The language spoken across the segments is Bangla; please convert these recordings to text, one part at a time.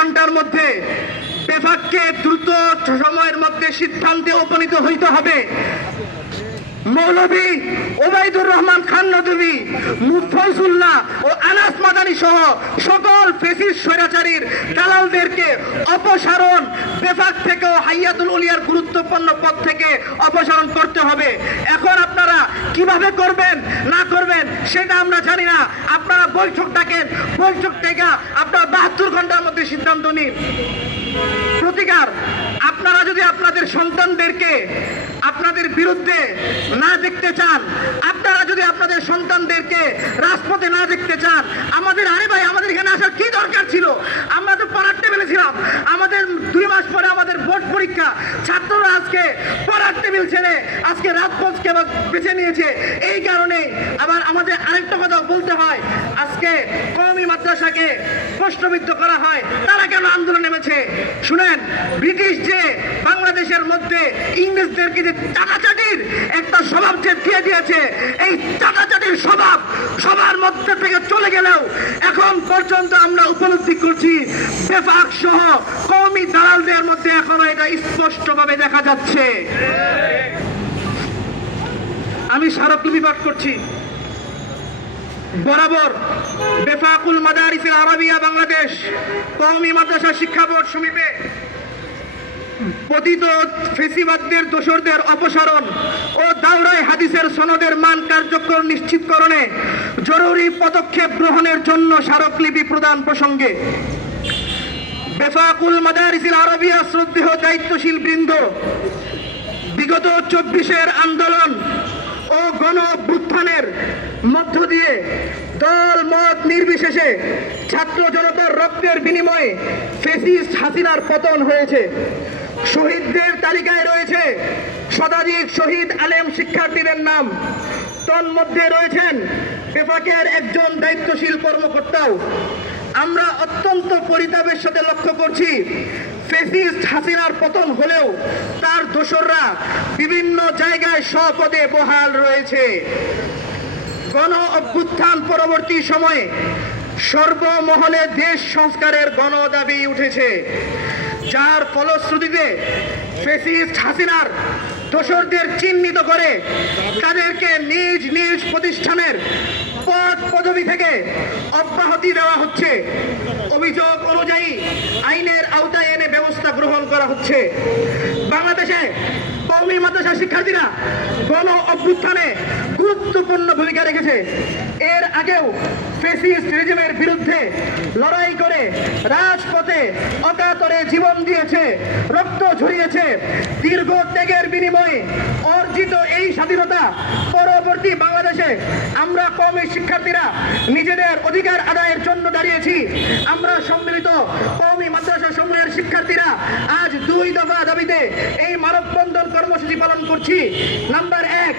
ঘন্টার মধ্যে বেফাককে দ্রুত সময়ের মধ্যে সিদ্ধান্তে উপনীত হইতে হবে। মৌলভী ওবায়দুর রহমান খান নদভী, মুফাজ্জুল্লাহ ও আনাস মাদানী সহ সকল ফেসিস্ট স্বৈরাচারীর দালালদেরকে অপসারণ, বেফাক থেকে হাইয়াতুল উলিয়ার গুরুত্বপূর্ণ পদ থেকে অপসারণ করতে হবে। এখন আপনারা কিভাবে করবেন না করবেন সেটা আমরা জানি না। আপনারা বৈঠক ডাকেন, বৈঠক থেকে আপনারা 72 ঘন্টার মধ্যে সিদ্ধান্ত নিন। প্রতিকার, আপনারা যদি আপনাদের সন্তানদেরকে আপনাদের বিরুদ্ধে না দেখতে চান, আপনারা যদি আপনাদের সন্তানদেরকে রাজপথে না দেখতে চান, আমাদের আমাদের এখানে আসার কি দরকার ছিল? আমরা তো পড়ার টেবিলে ছিলাম, আমাদের 2 মাস পরে আমাদের বোর্ড পরীক্ষা, ছাত্ররা আজকে পড়ার টেবিল ছেড়ে আজকে রাজপথকে বেছে নিয়েছে। এই কারণে আবার আমাদের আরেকটা কথা বলতে হয়, আজকে কওমি মাদ্রাসাকে প্রশ্নবিদ্ধ করা হয়, তারা কেন আন্দোলন নেমেছে? শুনেন, ব্রিটিশ যে বাংলাদেশের মধ্যে ইংরেজদেরকে যে চাটাচাটির একটা স্বভাব যে দিয়ে দিয়েছে, এই চাটাচাটির স্বভাব সবার মধ্যে থেকে চলে গেলেও এখন পর্যন্ত আমরা উপলব্ধি করছি বেফাক সহ কওমি দালালদের মধ্যে এখনো এটা স্পষ্টভাবে দেখা যাচ্ছে। আমি স্মারকলিপি পাঠ করছি। বরাবর বেফাকুল মাদারিসিল আরাবিয়া বাংলাদেশ কওমি মাদ্রাসা শিক্ষা বোর্ড সমীপে পতিত ফেসিবাদদের দোসরদের অপসারণ ও দাওরায়ে হাদিসের সনদের মান কার্যকর নিশ্চিতকরণে জরুরি পদক্ষেপ গ্রহণের জন্য স্মারকলিপি প্রদান প্রসঙ্গে বেফাকুল মাদারিসিল আরাবিয়া শ্রদ্ধেয় দায়িত্বশীল বৃন্দ, বিগত 24-এর আন্দোলন ও গণ অভ্যুত্থানের মধ্য দিয়ে দল মত নির্বিশেষে ছাত্র জনতার রক্তের বিনিময়ে ফ্যাসিস্ট হাসিনার পতন হয়েছে। শহীদদের তালিকায় রয়েছে শতাধিক শহীদ আলেম শিক্ষার্থীদের নাম। তন্মধ্যে রয়েছেন বেফাকের একজন দায়িত্বশীল কর্মকর্তাও। আমরা অত্যন্ত পরিতাপের সাথে লক্ষ্য করছি, ফ্যাসিস্ট হাসিনার পতন হলেও তার দোসররা বিভিন্ন জায়গায় স্বপদে বহাল রয়েছে। গণ অভ্যুত্থান পরবর্তী সময়ে সর্বমহলে দেশ সংস্কারের গণদাবি উঠেছে, যার ফলশ্রুতিতে ফ্যাসিস্ট হাসিনার দোসরদের চিহ্নিত করে তাদেরকে নিজ নিজ প্রতিষ্ঠানের পদ পদবি থেকে অব্যাহতি দেওয়া হচ্ছে। অভিযোগ অনুযায়ী আইনের আওতায় এনে ব্যবস্থা গ্রহণ করা হচ্ছে। বাংলাদেশে কওমি মাদ্রাসা শিক্ষার্থীরা গণ অভ্যুত্থানে গুরুত্বপূর্ণ ভূমিকা রেখেছে। এর আগেও ফ্যাসিস্ট রেজিমের বিরুদ্ধে লড়াই করে রাজপথে অকাতরে জীবন দিয়েছে, রক্ত ঝরিয়েছে। দীর্ঘ ত্যাগের বিনিময়ে অর্জিত এই স্বাধীনতা পরবর্তী বাংলাদেশে আমরা কওমি শিক্ষার্থীরা নিজেদের অধিকার আদায়ের জন্য দাঁড়িয়েছি। আমরা সম্মিলিত কওমি মাদ্রাসা সমূহের শিক্ষার্থীরা আজ 2 দফা দাবিতে এই মানববন্ধন কর্মসূচি পালন করছি। নাম্বার 1,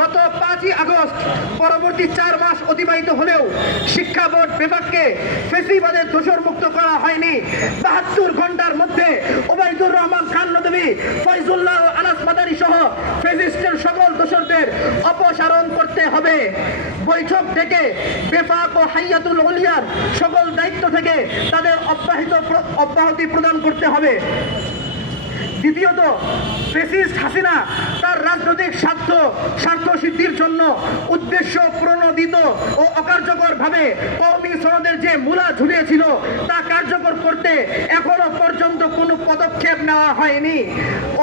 গত 5ই আগস্ট পরবর্তী 4 মাস অতিবাহিত হলেও শিক্ষা বোর্ড বেফাককে ফেসিবাদের দোষর মুক্ত করা হয়নি। 72 ঘন্টার মধ্যে ওবায়দুর রহমান খান নদভী, ফয়জুল্লাহ ও আনাস মাদানী সহ ফেসিস্টের সকল দোসরদের অপসারণ করতে হবে। বৈঠক থেকে বেফাক ও হাইয়াতুল উলিয়ার সকল দায়িত্ব থেকে তাদের অব্যাহতি প্রদান করতে হবে। দ্বিতীয়ত, ফ্যাসিস্ট হাসিনা তার রাজনৈতিক স্বার্থ সিদ্ধির জন্য উদ্দেশ্য প্রণোদিত ও অকার্যকরভাবে কওমি সনদের যে মূলা ঝুলিয়েছিল তা কার্যকর করতে এখনো পর্যন্ত কোনো পদক্ষেপ নেওয়া হয়নি।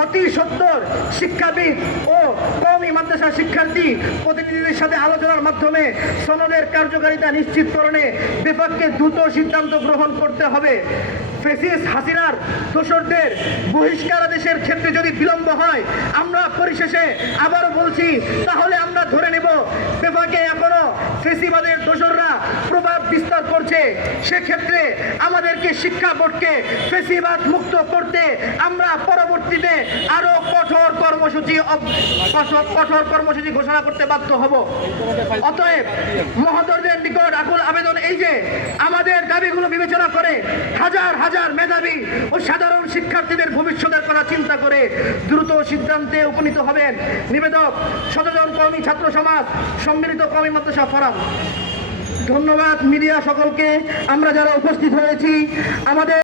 অতি সত্বর শিক্ষাবিদ ও কওমি মাদ্রাসা শিক্ষার্থী প্রতিনিধিদের সাথে আলোচনার মাধ্যমে সনদের কার্যকারিতা নিশ্চিতকরণে বেফাককে দ্রুত সিদ্ধান্ত গ্রহণ করতে হবে। ফ্যাসিস্ট হাসিনার দোসরদের বহিষ্কারাদেশের ক্ষেত্রে যদি বিলম্ব হয়, আমরা পরিশেষে আবারও বলছি, তাহলে আমরা ধরে নেব বেফাকে এখনো ফ্যাসিবাদের দোসররা প্রভাব বিস্তার করছে। সেক্ষেত্রে আমাদেরকে শিক্ষা বোর্ডকে ফ্যাসিবাদ মুক্ত করতে আমরা পরবর্তীতে আরো কঠোর কর্মসূচি ঘোষণা করতে বাধ্য হব। অতএব মহোদয়দের নিকট আকুল আবেদন এই যে, আমাদের দাবিগুলো বিবেচনা করে হাজার হাজার মেধাবী ও সাধারণ শিক্ষার্থীদের ভবিষ্যতের কথা চিন্তা করে দ্রুত সিদ্ধান্তে উপনীত হবেন। নিবেদক, শতজন কওমি ছাত্র সমাজ, সম্মিলিত কওমি মাদ্রাসা ফোরাম। ধন্যবাদ মিডিয়া সকলকে। আমরা যারা উপস্থিত হয়েছি, আমাদের